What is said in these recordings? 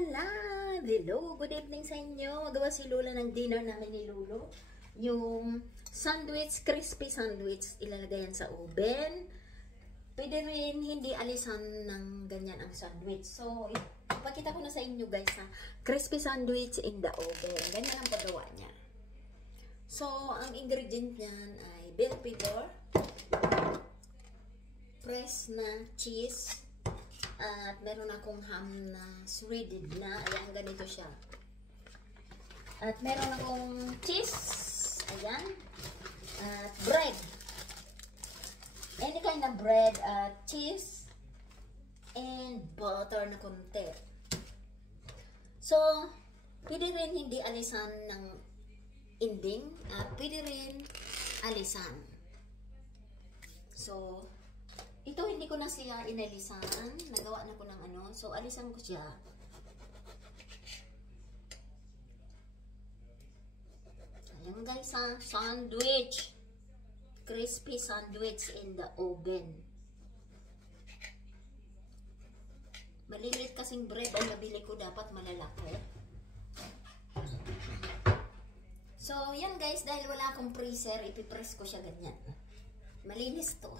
la! Hello, good evening sa inyo. Gawa si Lola ng dinner namin ni Lolo. Yung sandwich, crispy sandwich, ilalagay yan sa oven. Pwede rin hindi alisan ng ganyan ang sandwich. So, ipakita ko na sa inyo guys ha. Crispy sandwich in the oven. Ganyan ang paggawa niya. So, ang ingredient niyan ay bell pepper, fresh na cheese, at meron akong ham na shredded na. Ayan, ganito siya. At meron akong cheese. Ayan. At bread. Any kind of bread at cheese. And butter na konti. So, pwede rin hindi alisan ng ending. At pwede rin alisan. So, ito hindi ko na siya inalisan. Nagawa na ko ng ano. So, alisan ko siya. Ayan guys ha. Sandwich. Crispy sandwich in the oven. Maliliit kasing bread ang nabili ko. Dapat malalaki. So, yan guys. Dahil wala akong freezer, ipipress ko siya ganyan. Malinis to.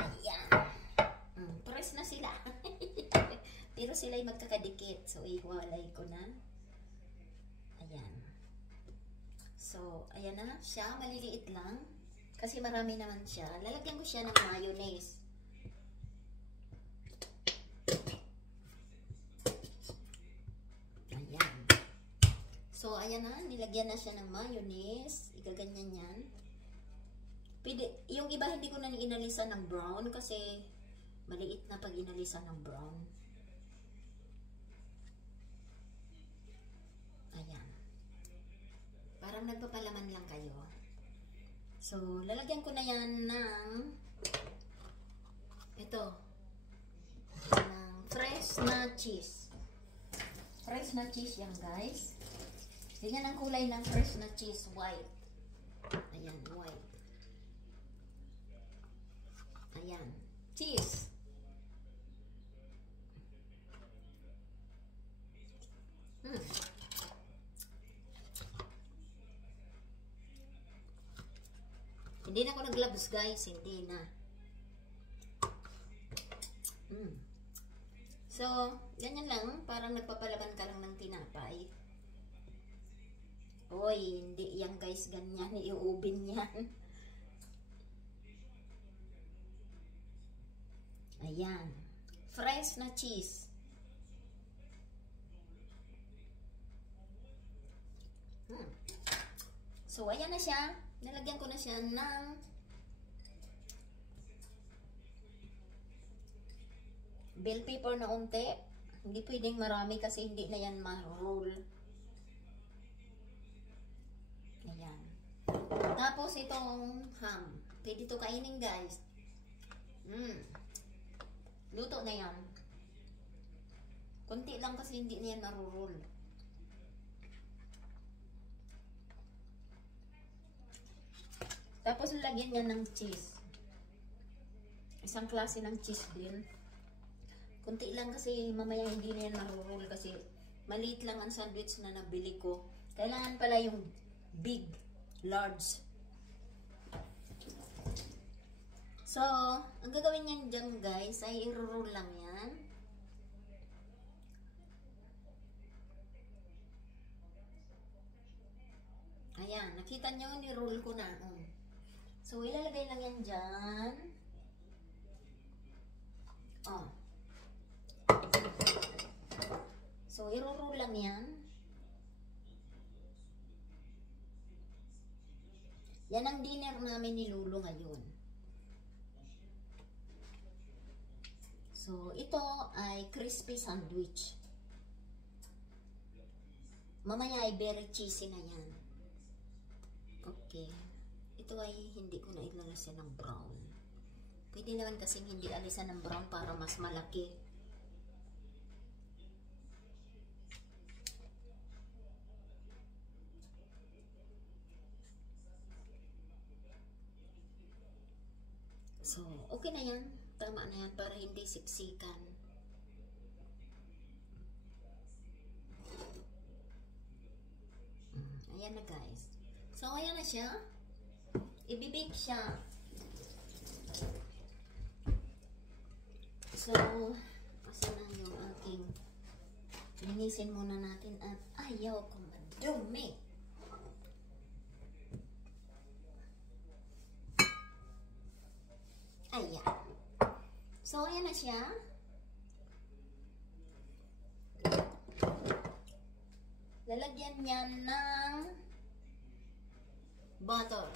Ayan. Press na sila. Pero sila'y magkakadikit. So, iwalay ko na. Ayan. So, ayan na siya. Maliliit lang. Kasi marami naman siya. Lalagyan ko siya ng mayonnaise. Ayan. So, ayan na. Nilagyan na siya ng mayonnaise. Igaganyan yan. Pwede, yung iba hindi ko na inalisan ng brown kasi maliit na pag inalisan ng brown. Ayan. Parang nagpapalaman lang kayo. So, lalagyan ko na yan ng ito. Ng fresh na cheese. Fresh na cheese yan guys. Ganyan ang kulay ng fresh na cheese. White. Ayan, white. Ayan. Cheese. Hindi na ako nag-gloves guys. Hindi na. So, ganyan lang. Parang nagpapalaban ka lang ng tinapay. Oy, hindi yan guys. Ganyan. I-oven yan. Ayan. Fresh na cheese. So, ayan na siya. Nalagyan ko na siya ng bell pepper na unti. Hindi pwedeng marami kasi hindi na yan ma-roll. Ayan. Tapos itong ham. Pwede ito kainin guys. Luto na yan. Kunti lang kasi hindi na yan marurol. Tapos lagyan niya ng cheese. Isang klase ng cheese din. Kunti lang kasi mamaya hindi na yan marurol kasi maliit lang ang sandwich na nabili ko. Kailangan pala yung big, large. So, ang gagawin niyan dyan guys ay i-roll lang yan. Ayan, nakita nyo, ni-roll ko na. So, ilalagay lang yan dyan. Oh. So, i-roll lang yan. Yan ang dinner namin ni Lolo ngayon. So, ito ay crispy sandwich. Mamaya ay very cheesy na yan. Okay. Ito ay hindi ko na ilalasan ng brown. Pwede naman kasing hindi alisan ng brown para mas malaki. So, okay na yan. Tama na yan para hindi siksikan. na siya. Ibibake siya. So, kasi na yung aking linisin muna natin at ayaw ko madumi. Ayan. So, ayan na siya. Lalagyan niya ng butter.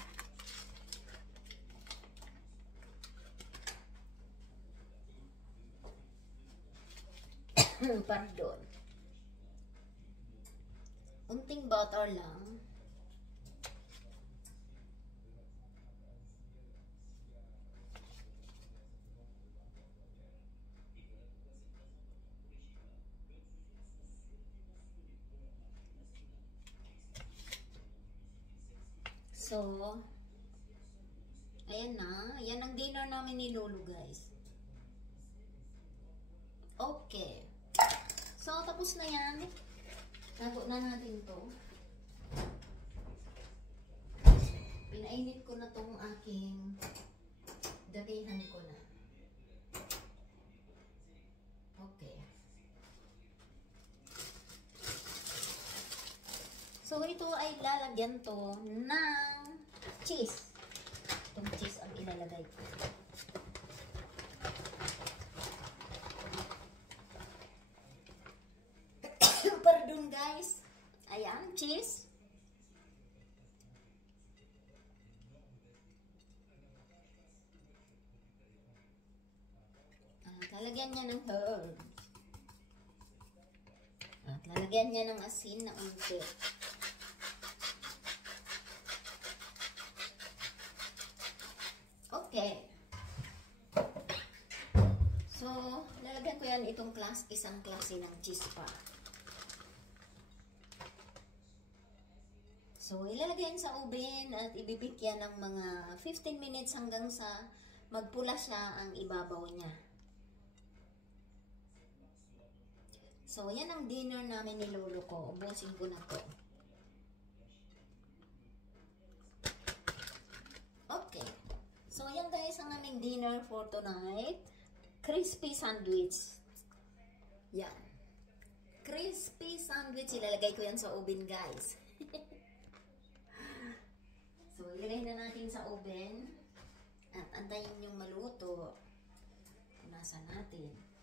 Pardon. Unting butter lang. So, ayan na. Yan ang dinner namin ni Lolo, guys. Okay. So, tapos na yan. Tago na natin to. Pinainit ko na tong aking damihan ko na. Okay. So, ito ay lalagyan to ng cheese. Itong cheese ang ilalagay ko. Pardon guys. Ayan, cheese. Lalagyan niya ng herb. At lalagyan niya ng asin na unti. Okay. So, lalagyan ko yan itong isang klase ng cheese pa. So, ilalagay yan sa oven at ibibik yan ng mga 15 minutes hanggang sa magpula siya ang ibabaw niya. So, yan ang dinner namin ni Lolo ko. Ubusin ko na to. Okay. So, yan guys ang aming dinner for tonight. Crispy sandwich. Yan. Crispy sandwich. Ilalagay ko yan sa oven guys. So, ilagay na natin sa oven. At antayin yung maluto. Punasan natin.